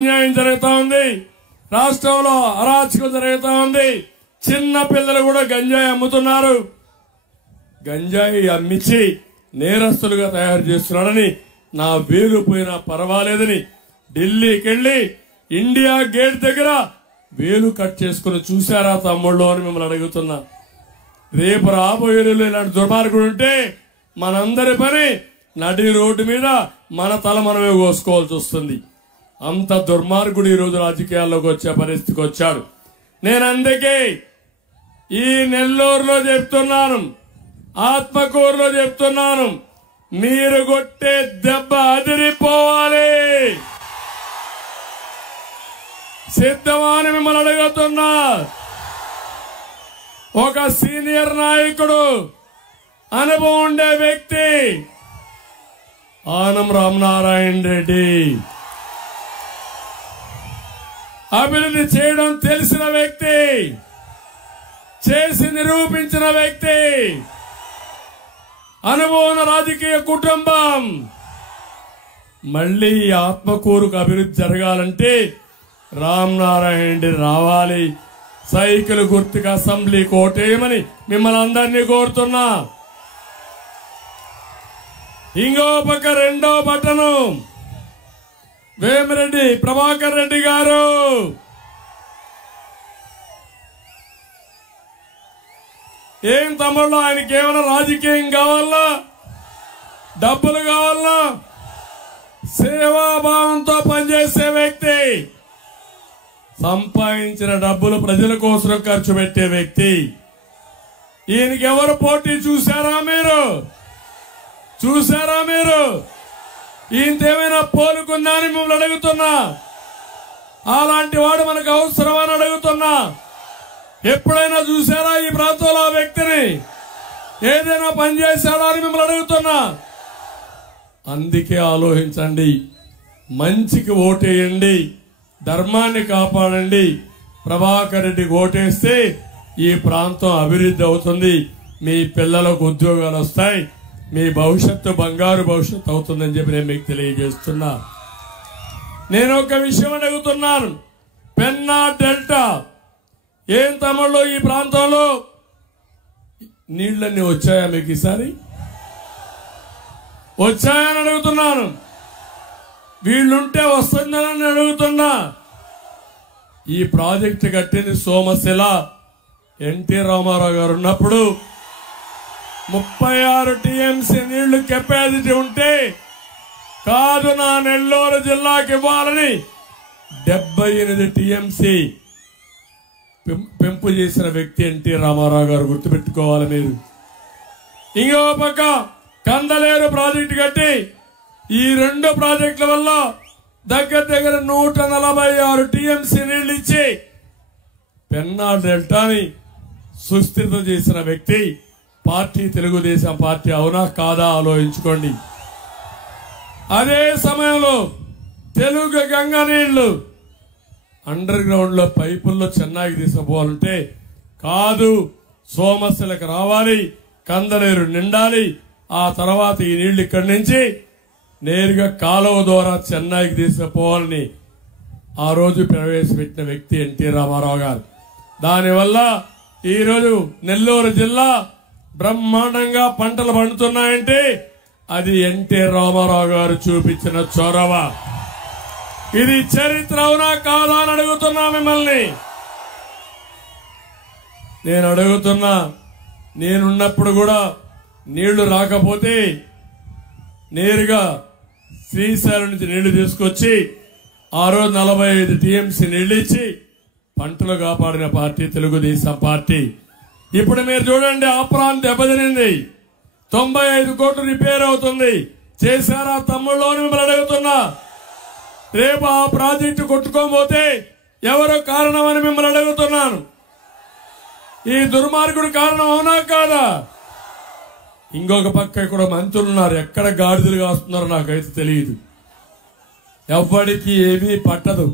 అన్యాయం జరుగుతా ఉంది. రాష్ట్రంలో అరాచకం జరుగుతా ఉంది. చిన్న పిల్లలు కూడా గంజాయి అమ్ముతున్నారు. గంజాయి అమ్మించి నేరస్తులుగా తయారు చేస్తున్నాడని, నా వేలు పోయినా పర్వాలేదని ఢిల్లీకి వెళ్లి ఇండియా గేట్ దగ్గర వేలు కట్ చేసుకుని చూశారా తమ్ముళ్ళు అని మిమ్మల్ని అడుగుతున్నా. రేపు రాబోయే రోజుల్లో ఇలాంటి దుర్మార్గుడు ఉంటే మనందరి పని నడి రోడ్డు మీద మన తల మనమే కోసుకోవాల్సి వస్తుంది. అంత దుర్మార్గుడు ఈ రోజు రాజకీయాల్లోకి వచ్చే పరిస్థితికి వచ్చాడు. నేను అందుకే ఈ నెల్లూరులో చెప్తున్నాను, ఆత్మకూరులో చెప్తున్నాను, మీరు కొట్టే దెబ్బ అదిరిపోవాలి. సిద్ధమా అని మిమ్మల్ని అడుగుతున్నా. ఒక సీనియర్ నాయకుడు, అనుభవం ఉండే వ్యక్తి ఆనం రామనారాయణ రెడ్డి, అభివృద్ధి చేయడం తెలిసిన వ్యక్తి, చేసి నిరూపించిన వ్యక్తి, అనుభవం రాజకీయ కుటుంబం. మళ్లీ ఆత్మకూరుకు అభివృద్ధి జరగాలంటే రామనారాయణ రెడ్డి రావాలి. సైకిల్ గుర్తుకు అసెంబ్లీ కోటేయమని మిమ్మల్ని అందరినీ కోరుతున్నా. ఇంకో పక్క రెండో బటను వేమిరెడ్డి ప్రభాకర్ రెడ్డి గారు. ఏం తమ్ముళ్ళు, ఆయనకి ఏమైనా రాజకీయం కావాలా, డబ్బులు కావాలా? సేవాభావంతో పనిచేసే వ్యక్తి, సంపాదించిన డబ్బులు ప్రజల కోసం ఖర్చు పెట్టే వ్యక్తి. ఈయనకి ఎవరు పోటీ చూశారా మీరు? చూశారా మీరు? ఈయనదేమైనా పోలుకుందా అని మిమ్మల్ని అడుగుతున్నా. అలాంటి వాడు మనకు అవసరమని అడుగుతున్నా. ఎప్పుడైనా చూశారా ఈ ప్రాంతంలో ఆ వ్యక్తిని? ఏదైనా పని చేశాడా అని మిమ్మల్ని అడుగుతున్నా. అందుకే ఆలోచించండి, మంచికి ఓటేయండి, ధర్మాన్ని కాపాడండి. ప్రభాకర్ రెడ్డికి ఓటేస్తే ఈ ప్రాంతం అభివృద్ధి అవుతుంది, మీ పిల్లలకు ఉద్యోగాలు వస్తాయి, మీ భవిష్యత్తు బంగారు భవిష్యత్తు అవుతుందని చెప్పి నేను మీకు తెలియజేస్తున్నా. నేను ఒక విషయం అడుగుతున్నాను, పెన్నా డెల్టా ఏం తమ్ముళ్ళు, ఈ ప్రాంతంలో నీళ్లన్నీ వచ్చాయా మీకు? ఈసారి వచ్చాయని అడుగుతున్నాను. వీళ్ళుంటే వస్తుందని అడుగుతున్నా. ఈ ప్రాజెక్టు కట్టింది సోమశిల ఎన్టీ రామారావు గారు ఉన్నప్పుడు 36 టీఎంసీ నీళ్లు కెపాసిటీ ఉంటే కాదు నా నెల్లూరు జిల్లాకి ఇవ్వాలని 78 టీఎంసీ పెంపు చేసిన వ్యక్తి ఎన్టీ రామారావు గారు, గుర్తుపెట్టుకోవాలి మీరు. ఇంకో పక్క కందలేరు ప్రాజెక్టు కట్టి ఈ రెండు ప్రాజెక్టుల వల్ల దగ్గర దగ్గర 146 టీఎంసీ నీళ్లు ఇచ్చి పెన్నా డెల్టాని సుస్థితం చేసిన వ్యక్తి పార్టీ తెలుగుదేశం పార్టీ. అవునా కాదా ఆలోచించుకోండి. అదే సమయంలో తెలుగు గంగ నీళ్లు అండర్ గ్రౌండ్ లో పైపుల్లో చెన్నైకి తీసుకుపోవాలంటే కాదు, సోమశిలకు రావాలి, కందలేరు నిండాలి, ఆ తర్వాత ఈ నీళ్లు ఇక్కడి నుంచి నేరుగా కాలువ ద్వారా చెన్నైకి తీసుకుపోవాలని ఆ రోజు ప్రవేశపెట్టిన వ్యక్తి ఎన్టీ రామారావు గారు. దానివల్ల ఈరోజు నెల్లూరు జిల్లా బ్రహ్మాండంగా పంటలు పండుతున్నాయంటే అది ఎన్టీ రామారావు గారు చూపించిన చొరవ. ఇది చరిత్ర అవునా కాదా అని అడుగుతున్నా మిమ్మల్ని. నేను అడుగుతున్నా, నేనున్నప్పుడు కూడా నీళ్లు రాకపోతే నేరుగా శ్రీశైలం నుంచి నీళ్లు తీసుకొచ్చి ఆ రోజు 45 టీఎంసీ నీళ్లు ఇచ్చి పంటలు కాపాడిన పార్టీ తెలుగుదేశం పార్టీ. ఇప్పుడు మీరు చూడండి, ఆ ప్రాంతం దెబ్బతినింది, 95 కోట్లు రిపేర్ అవుతుంది. చేశారా తమ్ముళ్ళు అని మిమ్మల్ని అడుగుతున్నా. రేపు ఆ ప్రాజెక్టు కొట్టుకోకపోతే ఎవరో కారణం అని మిమ్మల్ని అడుగుతున్నాను. ఈ దుర్మార్గుడు కారణం అవునా కాదా? ఇంకొక పక్క ఇక్కడ మంత్రులు ఉన్నారు, ఎక్కడ గాడిదలు కాస్తున్నారో నాకైతే తెలియదు. ఎవ్వడికి ఏమీ పట్టదు.